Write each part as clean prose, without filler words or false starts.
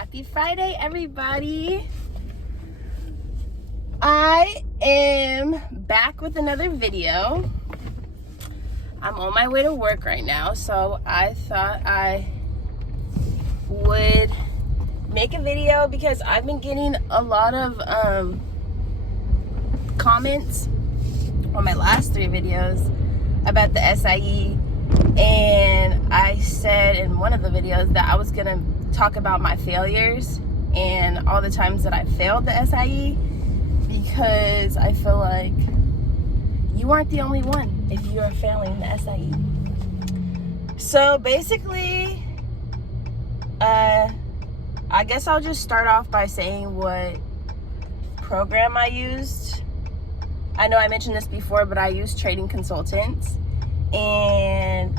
Happy Friday, everybody. I am back with another video. I'm on my way to work right now, so I thought I would make a video because I've been getting a lot of comments on my last 3 videos about the SIE, and I said in one of the videos that I was gonna talk about my failures and all the times that I failed the SIE, because I feel like you aren't the only one if you are failing the SIE. So basically, I guess I'll just start off by saying what program I used. I know I mentioned this before, but I used Trading Consultants, and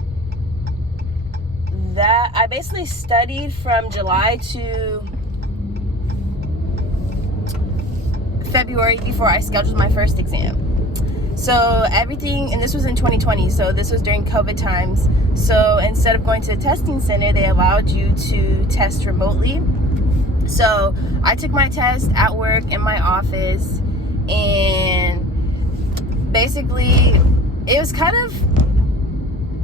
that I basically studied from July to February before I scheduled my first exam. So everything, and this was in 2020, so this was during COVID times. So instead of going to a testing center, they allowed you to test remotely. So I took my test at work in my office, and basically it was kind of,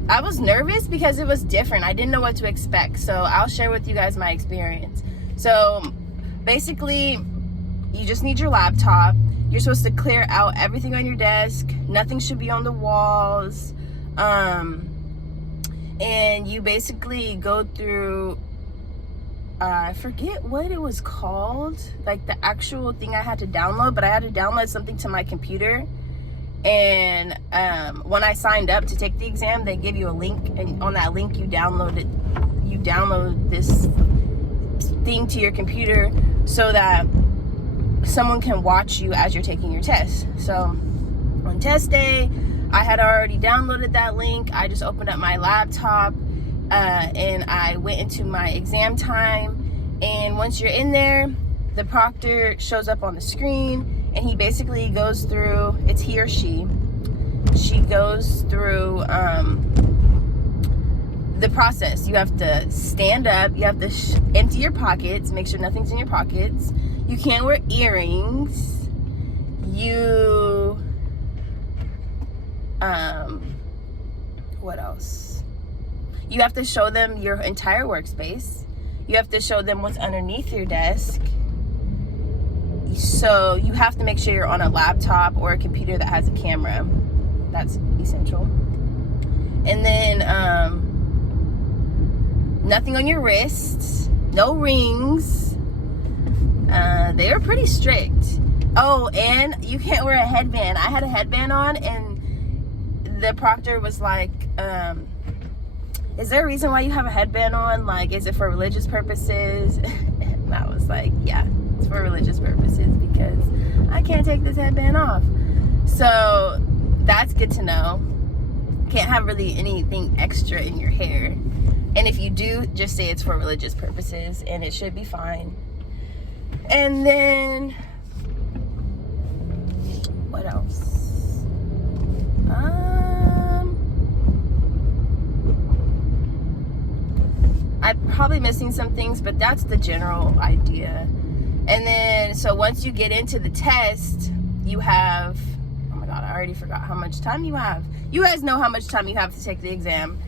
I was nervous because it was different. I didn't know what to expect. So I'll share with you guys my experience. So basically, you just need your laptop. You're supposed to clear out everything on your desk. Nothing should be on the walls. And you basically go through, I forget what it was called, like the actual thing I had to download, but I had to download something to my computer. And when I signed up to take the exam, they give you a link, and on that link you download this thing to your computer so that someone can watch you as you're taking your test. So on test day, I had already downloaded that link. I just opened up my laptop and I went into my exam time. And once you're in there, the proctor shows up on the screen, and he basically goes through, it's he or she goes through the process. You have to stand up, you have to empty your pockets, make sure nothing's in your pockets. You can't wear earrings. You, what else? You have to show them your entire workspace. You have to show them what's underneath your desk. So you have to make sure you're on a laptop or a computer that has a camera. That's essential. And then nothing on your wrists, no rings. They are pretty strict. Oh, and you can't wear a headband. I had a headband on, and the proctor was like, is there a reason why you have a headband on? Like, is it for religious purposes? And I was like, yeah, it's for religious purposes because I can't take this headband off. So that's good to know. Can't have really anything extra in your hair. And if you do, just say it's for religious purposes and it should be fine. And then, what else? I'm probably missing some things, but that's the general idea. And then, so once you get into the test, you have, oh my God, I already forgot how much time you have. You guys know how much time you have to take the exam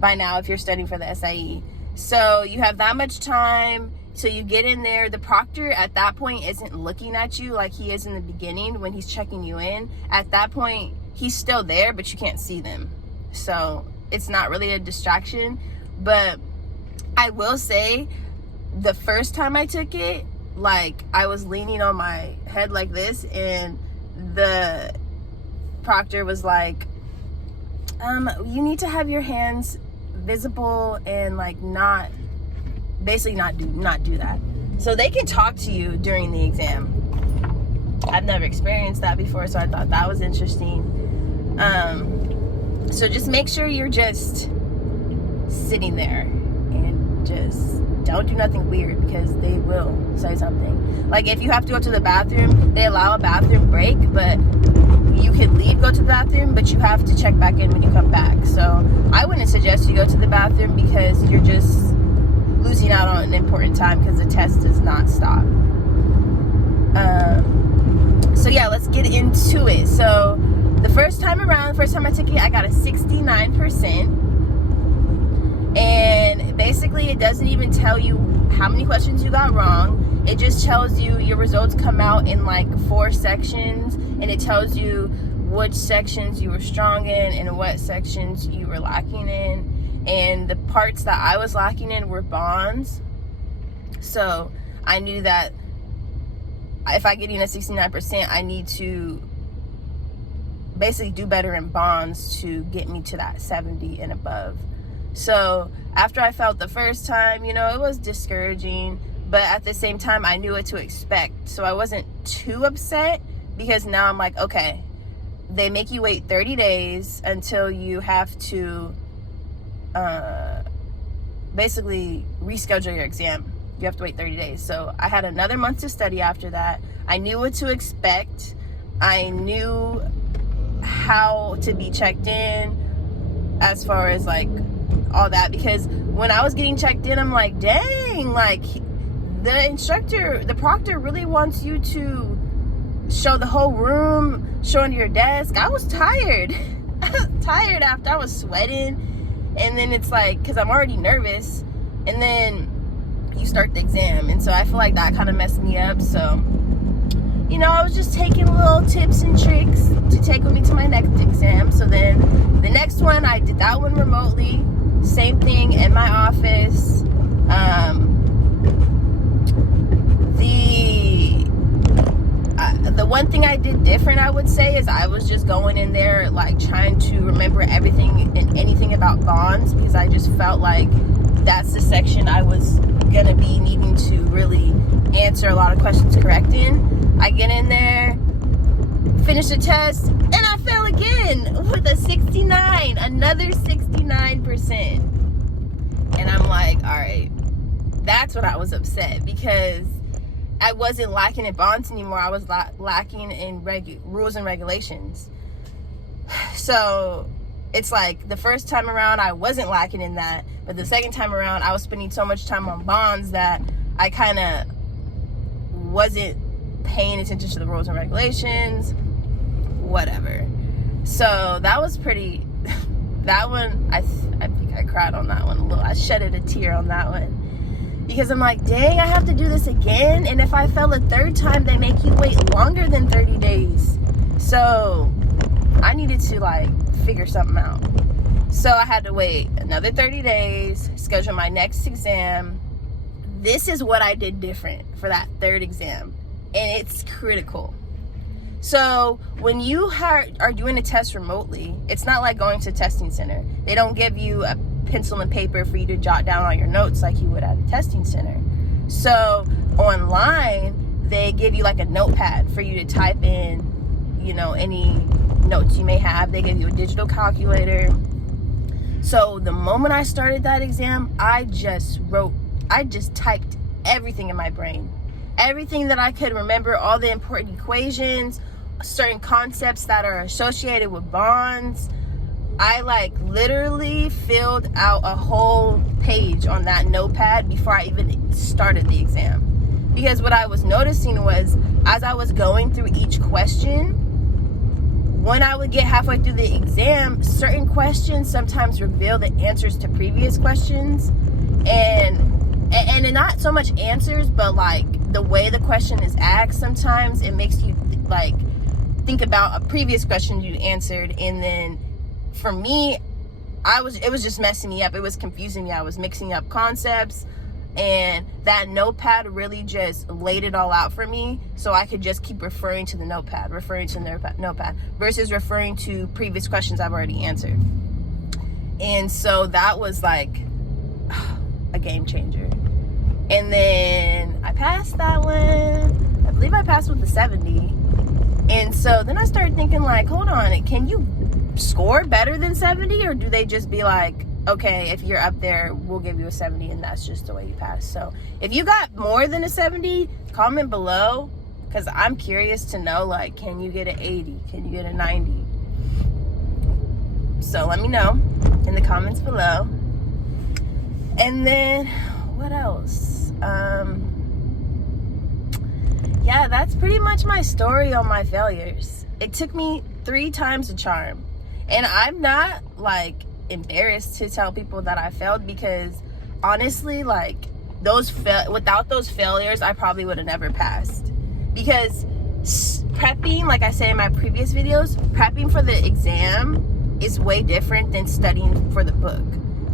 by now if you're studying for the SIE. So you have that much time. So you get in there. The proctor at that point isn't looking at you like he is in the beginning when he's checking you in. At that point, he's still there, but you can't see them. So it's not really a distraction. But I will say, the first time I took it, like, I was leaning on my head like this, and the proctor was like, you need to have your hands visible and like not do that. So they can talk to you during the exam. I've never experienced that before, so I thought that was interesting. So just make sure you're just sitting there and just don't do nothing weird, because they will say something. Like, if you have to go to the bathroom, they allow a bathroom break, but you can leave, go to the bathroom, but you have to check back in when you come back. So I wouldn't suggest you go to the bathroom because you're just losing out on an important time because the test does not stop. So yeah, let's get into it. So the first time I took it, I got a 69%. And basically it doesn't even tell you how many questions you got wrong. It just tells you your results come out in like 4 sections, and it tells you which sections you were strong in and what sections you were lacking in. And the parts that I was lacking in were bonds. So I knew that if I get in a 69%, I need to basically do better in bonds to get me to that 70 and above. So after I felt the first time, it was discouraging, but at the same time, I knew what to expect. So I wasn't too upset, because now I'm like, okay, they make you wait 30 days until you have to basically reschedule your exam. You have to wait 30 days. So I had another month to study after that. I knew what to expect. I knew how to be checked in as far as like all that, because when I was getting checked in, I'm like, dang, like the proctor really wants you to show the whole room, show under your desk. I was tired. I was tired after I was sweating. And then it's like, because I'm already nervous, and then you start the exam. And so I feel like that kind of messed me up. So, I was just taking little tips and tricks to take with me to my next exam. So then the next one, I did that one remotely. Same thing in my office. The one thing I did different, I would say, is I was just going in there like trying to remember everything and anything about bonds, because I just felt like that's the section I was gonna be needing to really answer a lot of questions correct in. I get in there, finish the test, and I fail again with a 69, another 69%. And I'm like, all right, that's when I was upset, because I wasn't lacking in bonds anymore. I was lacking in rules and regulations. So it's like the first time around, I wasn't lacking in that. But the second time around, I was spending so much time on bonds that I kind of wasn't paying attention to the rules and regulations, whatever. So that was pretty, that one, I think I cried on that one a little. I shedded a tear on that one, because I'm like, dang, I have to do this again. And if I fail a third time, they make you wait longer than 30 days. So I needed to like figure something out. So I had to wait another 30 days, schedule my next exam. This is what I did different for that third exam, and it's critical. So when you are doing a test remotely, it's not like going to a testing center. They don't give you a pencil and paper for you to jot down all your notes like you would at a testing center. So online, they give you like a notepad for you to type in, any notes you may have. They give you a digital calculator. So the moment I started that exam, I just typed everything in my brain. Everything that I could remember, all the important equations, certain concepts that are associated with bonds. I like literally filled out a whole page on that notepad before I even started the exam. Because what I was noticing was, as I was going through each question, when I would get halfway through the exam, certain questions sometimes reveal the answers to previous questions. And not so much answers, but like the way the question is asked, sometimes it makes you like think about a previous question you answered. And then for me, it was just messing me up. It was confusing me. I was mixing up concepts, and that notepad really just laid it all out for me, so I could just keep referring to the notepad versus referring to previous questions I've already answered. And so that was like a game changer. And then I passed that one. I believe I passed with a 70. And so then I started thinking like, hold on, can you score better than 70, or do they just be like, okay, if you're up there, we'll give you a 70, and that's just the way you pass? So if you got more than a 70, comment below, because I'm curious to know, like, can you get an 80? Can you get a 90? So let me know in the comments below. And then what else? Yeah, that's pretty much my story on my failures. It took me 3 times the charm. And I'm not like embarrassed to tell people that I failed, because honestly, like without those failures, I probably would have never passed. Because prepping, like I said in my previous videos, prepping for the exam is way different than studying for the book.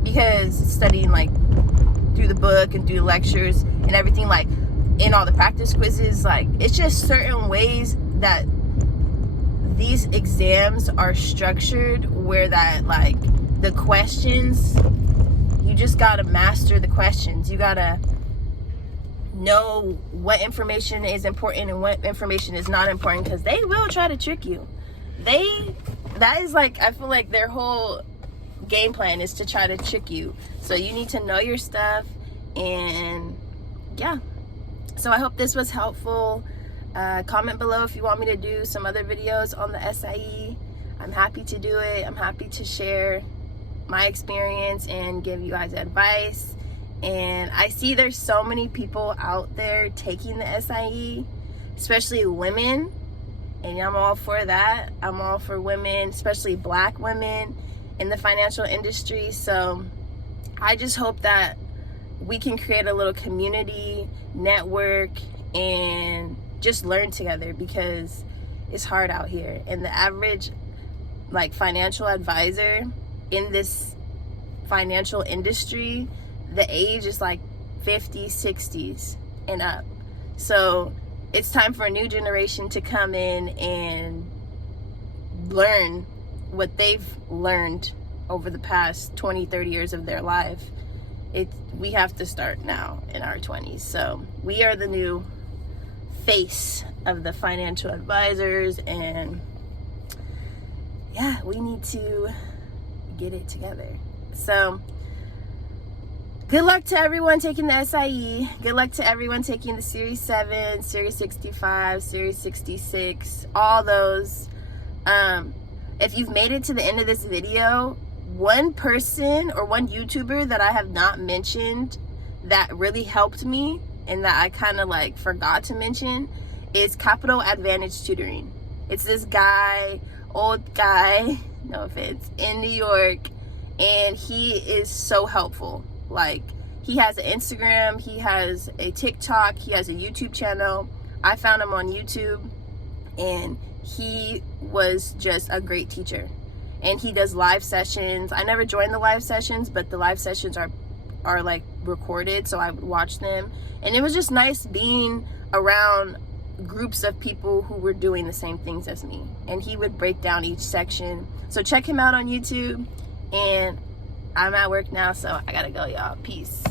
Because studying like through the book and through lectures and everything, like in all the practice quizzes, like it's just certain ways that these exams are structured, where that like the questions, you just gotta master the questions. You gotta know what information is important and what information is not important, because they will try to trick you. That is like, I feel like their whole game plan is to try to trick you. So you need to know your stuff. And yeah, so I hope this was helpful. Comment below if you want me to do some other videos on the SIE. I'm happy to do it. I'm happy to share my experience and give you guys advice. And I see there's so many people out there taking the SIE, especially women, and I'm all for that. I'm all for women, especially Black women in the financial industry. So I just hope that we can create a little community, network, and just learn together, because it's hard out here. And the average like financial advisor in this financial industry, the age is like 50s, 60s and up. So it's time for a new generation to come in and learn what they've learned over the past 20, 30 years of their life. We have to start now in our 20s. So we are the new face of the financial advisors, and yeah, we need to get it together. So good luck to everyone taking the SIE. Good luck to everyone taking the Series 7, Series 65, Series 66, all those. If you've made it to the end of this video, one person or one YouTuber that I have not mentioned that really helped me and that I kind of like forgot to mention is Capital Advantage Tutoring. It's this guy, old guy, no offense, in New York, and he is so helpful. Like, he has an Instagram, he has a TikTok, he has a YouTube channel. I found him on YouTube, and he was just a great teacher. And he does live sessions. I never joined the live sessions, but the live sessions are like recorded, so I would watch them. And it was just nice being around groups of people who were doing the same things as me. And he would break down each section. So check him out on YouTube. And I'm at work now, so I gotta go, y'all. Peace.